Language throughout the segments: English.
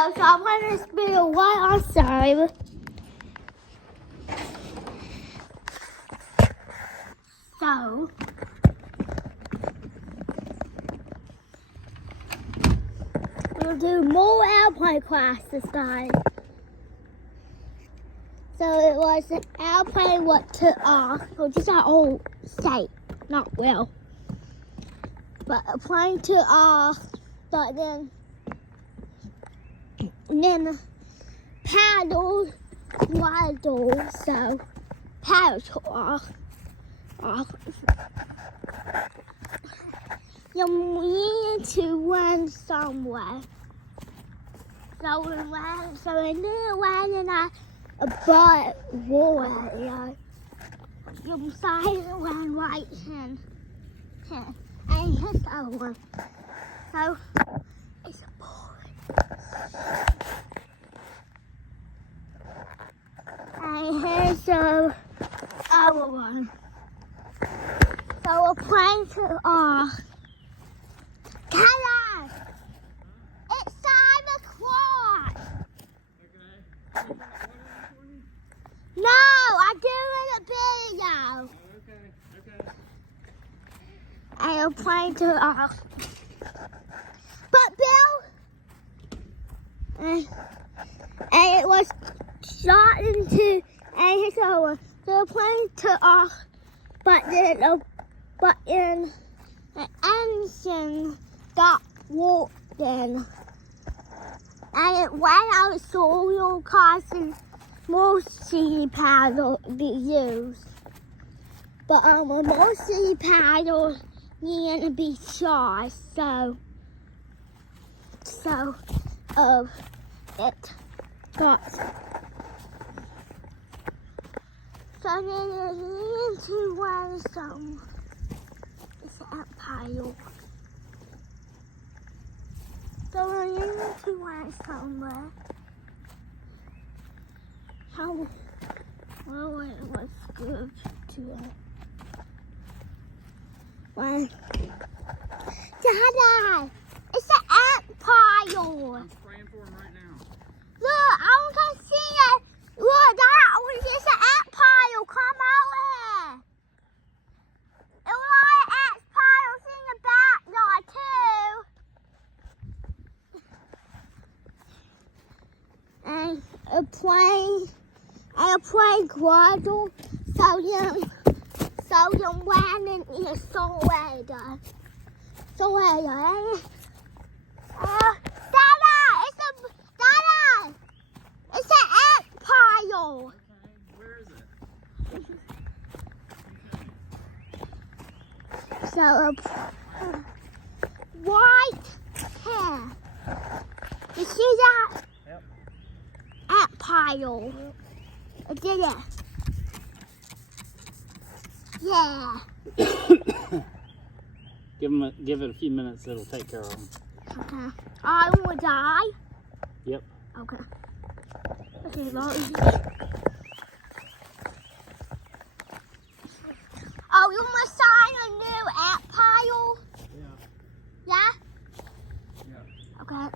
So I'm going to spin a white outside. So we'll do more airplane classes, guys. So it was an airplane what took off, which is our old state, not well. But a plane took off, but then paddle, waddle, so paddle took off. Then we needed to run somewhere. So we ran, in a butt wall area. Your side ran right hand. And his other one. So it's a board. And here's the other one. So we're playing to Kayla! It's 5 o'clock! No, I'm doing a video. Okay. I am playing to but Bill, and it was shot into and his other. They were playing to but then the engine got warped in, and it went out of soil, causing more sea paddle to be used. But most sea paddles need to be charged, so it got. So then it needed to run some. It's an empire. So we needed to run somewhere. Well, it was good to it. One. Dada! It's an empire! I'm spraying for him right now. Look, I want to see it! Look, Dad, it's an empire! Come over here! It was like an empire in the backyard, too! And a plane waddle, so you ran in the solar. Dada, it's an empire. Okay, where is it? So white hair. You see that? Yep. Empire. I did it. Yeah. Give it a few minutes. It'll take care of them. Okay. I will die. Yep. Okay. Okay, well. Oh, you must sign a new empire? Yeah. Yeah? Yeah. Okay.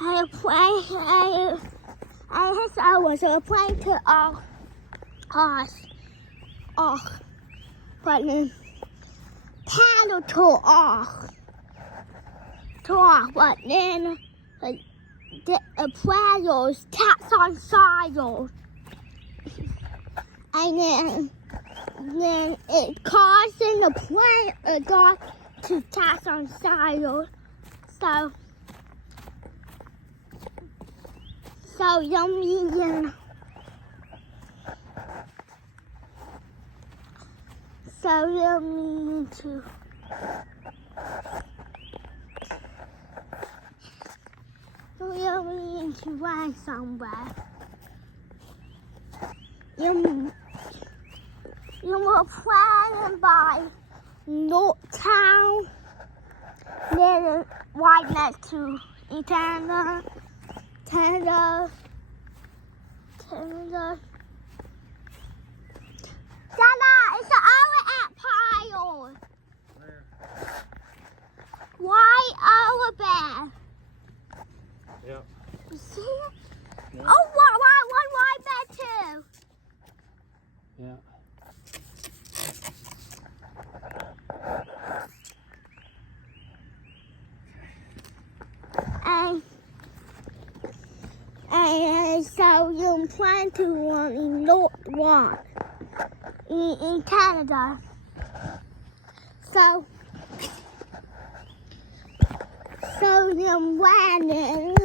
I was playing to but then paddle to off, but then the paddles taps on silos, and then it causing the plane got to tap on silos, so you need to run somewhere. You were planning by Northtown, near right next to Canada. Dada, it's our empire. Where? Why over there? And so you plan to run in North One in Canada. So you're landing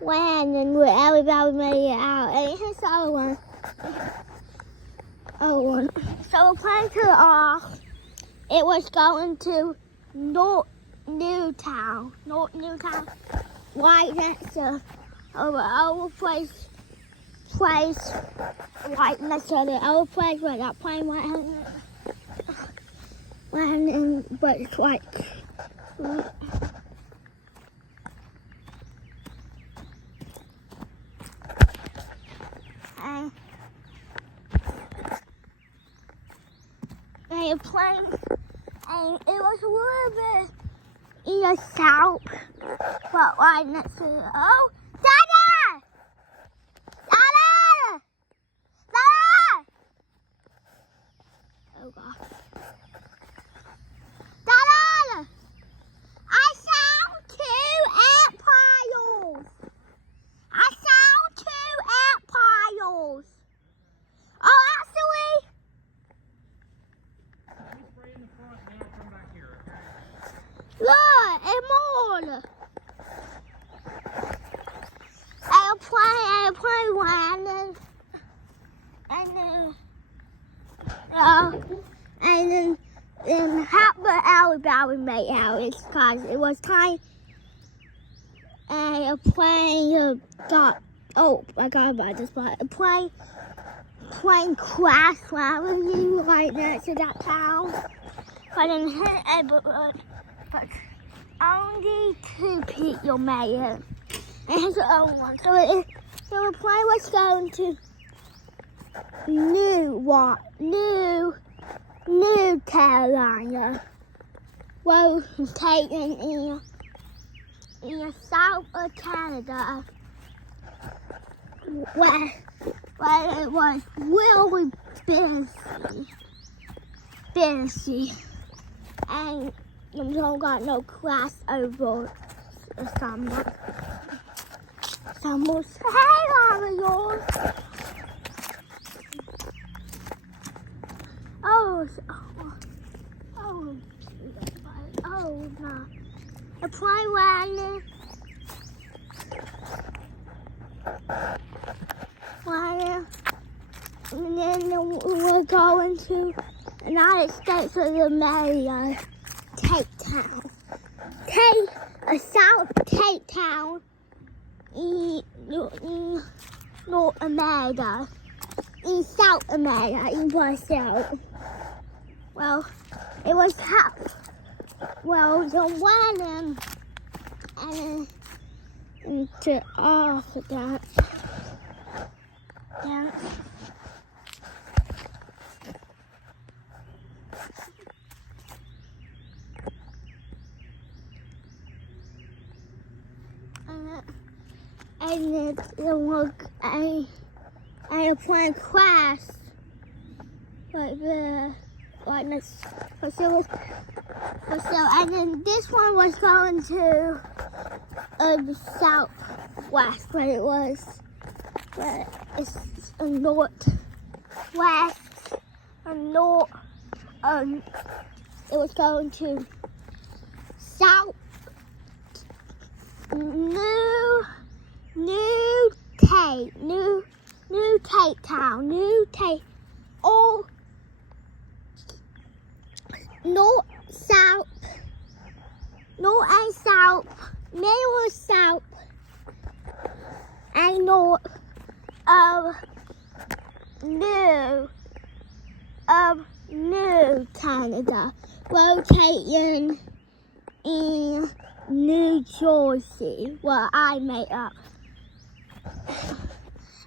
with everybody made it out. And here's the other one. So we planned to off. It was going to North Newtown, right next to our place right next to the other place where that plane went landing, but it's like a plane, and it was a little bit in the south, but right next to it. Oh, Dada! Dada! Dada! Oh God. Dada! I found 2 ant piles. Oh, actually. Look, and more. Airplane landing, and then how the Alabama made out is because it was time, and a plane got. Oh, I got about this, but a plane crashed right next to that town. But then hit it, but only 2 people made it. And here's the other one. So the plane was going to New Carolina. Well, taken in the south of Canada, where it was really busy, and you don't got no class over summer. Summer, hey, Mario. Oh, no. The plane landed. And then we're going to the United States of America, Cape Town. South Cape Town in North America, in South America, in Brazil. Well, it was hot. Well, the weather and to off of that. Yeah. And I planned class like next facility. And then this one was going to the southwest, but it's a northwest, it was going to south New Cape Town, north and south, middle south, and north of New Canada, located in New Jersey, where I made up.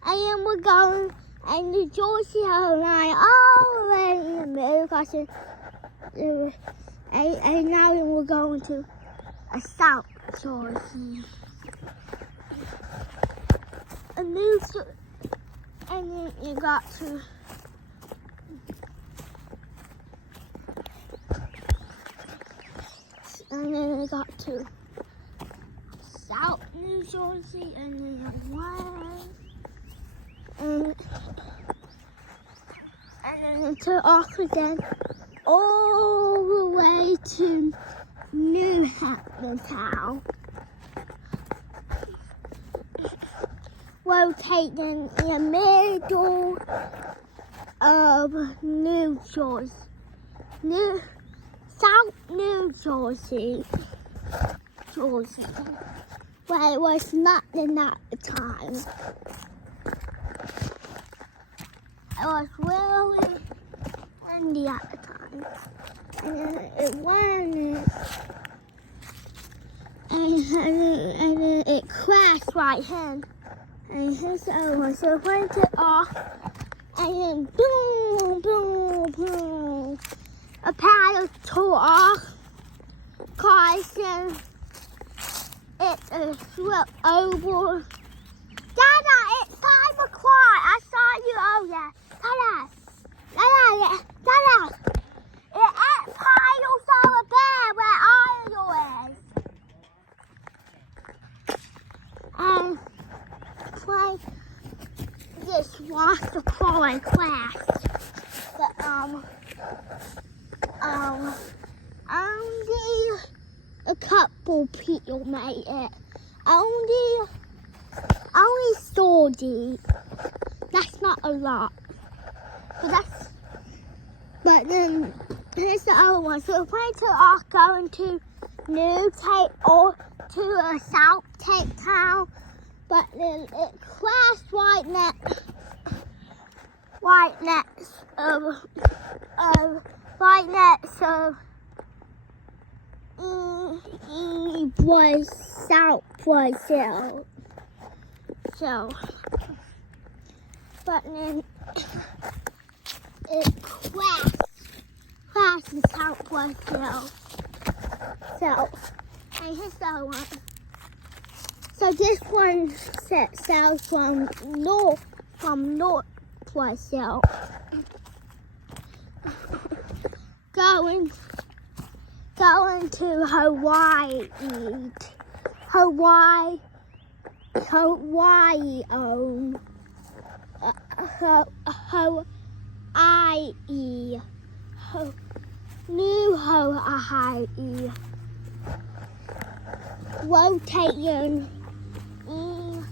And then we're going, and New Jersey has a line all the way in the middle, and now we're going to South Jersey. And then you got to South New Jersey, and then then to Oxford, all the way to New Hampton Town. Located in the middle of New Jersey, South New Jersey, where it was nothing at the time. It was really windy at the time, and then it went and then it crashed right here. And here's the other one. So it went off, and then boom, boom, boom. A paddle tore off, causing it slipped over. Dada, it's 5 o'clock. I saw you earlier. Dada. It ate paddles on the bed where Idle is. And just watched the crawling class, but only a couple people made it. Only 30. That's not a lot, but then here's the other one. So we're planning to going to New Cape or to a South Cape Town. But then it crashed right next was South Brazil. So, but then it crashed in South Brazil. So, and here's the other one. So this one sets out from North Brazil, going to Hawaii. New Hawaii. Rotating in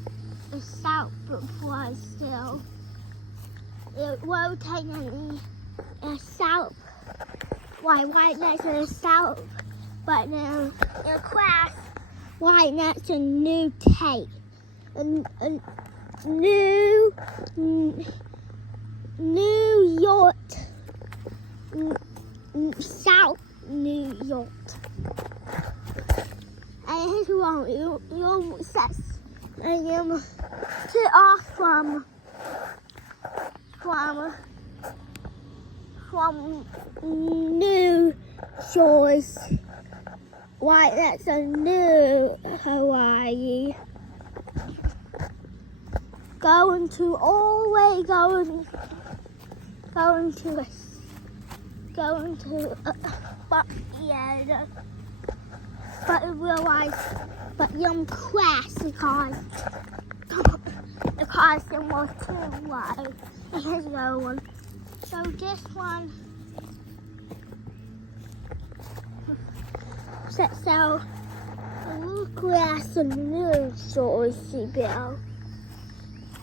the South Brazil. It rotating in the South. Right next to the South, but then it crashed right next to New Cape. New York, South New York. And here's one. You says to off from New Shores. Right, that's a New Hawaii. Going to but I realized, but young crash because it was too low. And here's the other one. So this one sets out a little grass in New Jersey Bill.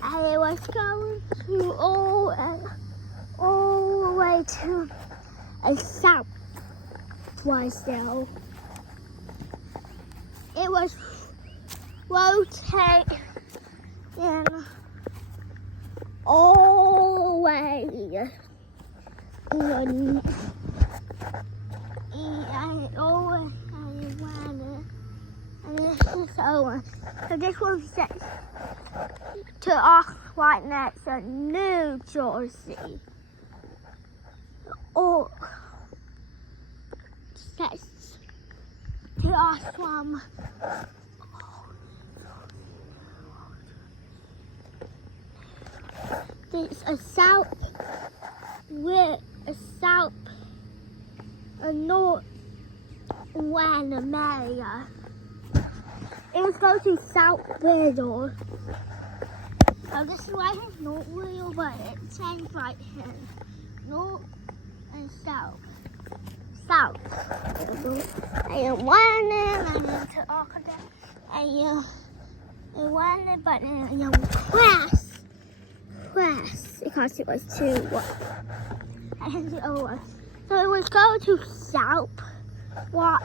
And it was going to all the way to a South Brazil. It was rotating all the way so this one says to off right next to New Jersey. Or says to off from there's a south with a north when America. It let's go to South Riddle. So this is right here, North Riddle, but it changed right here. North and South. South Riddle. And one I need to walk down. And one but then class. Because it was too what? I had to over. So it was going to South. What?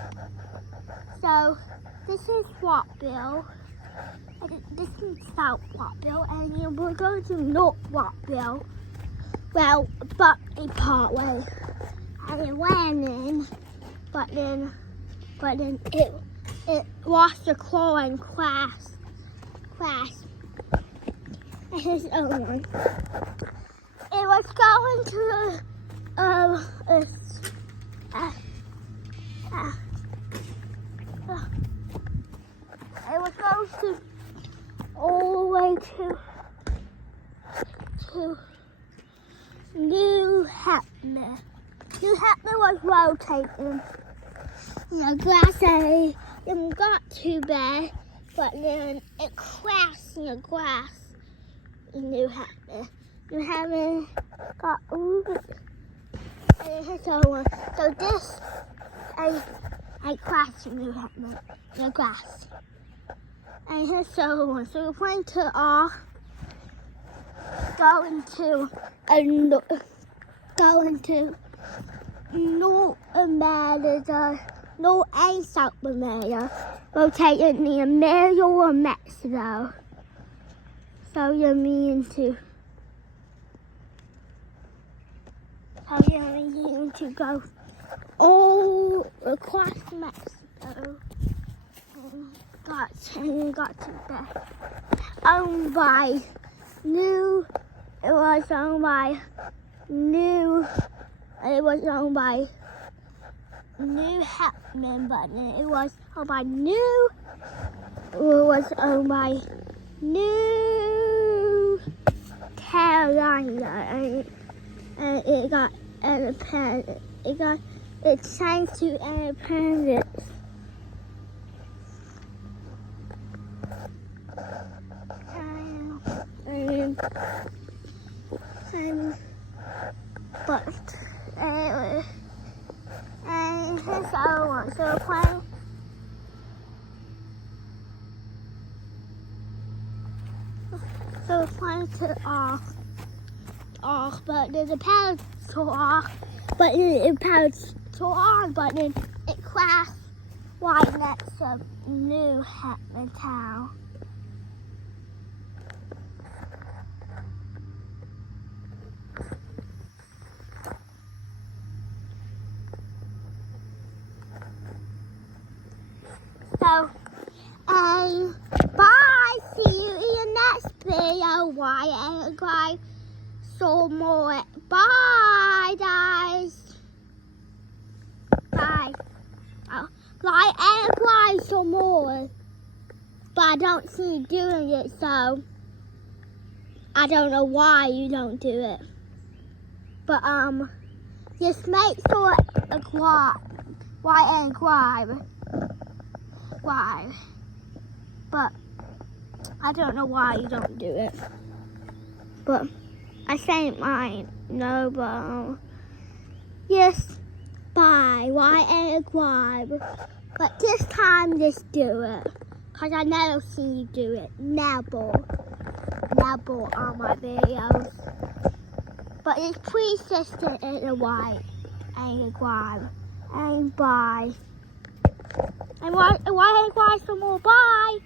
So this is Wattville. This is South Wattville, and then we're going to North Wattville. Well, but a part way. And it went in, but then it lost the claw and class. And here's the other one. It was going to it was going to all the way to New Hampshire. New Hampshire was rotating. Grass area didn't got too bad, but then it crashed in the grass in New Hampshire. New Hampshire got over. And here's the other one. So this, I crashed in New Hampshire in the grass. And here's the other one. So we're going to going to North America, North and South America, rotating the middle of Mexico. So you're meaning to go all across Mexico and got to there. Owned by New Hampton, but it was owned by New Carolina, and it got independent. It changed to independence. And here's the other one. So we're playing to off, but then the paddle to off, but then it paddles to on, but then it crashed right next to New Hampton Town. So, bye. See you in the next video. Why and guys, so more. Bye, guys. Bye. Like and guys, so more. But I don't see you doing it, so I don't know why you don't do it. But just make sure and why, but I don't know why you don't do it. But I say mine, no, but yes, bye, why and but this time just do it, cause I never see you do it, never on my videos. But it's pretty consistent in the white and bye. And why some more? Bye.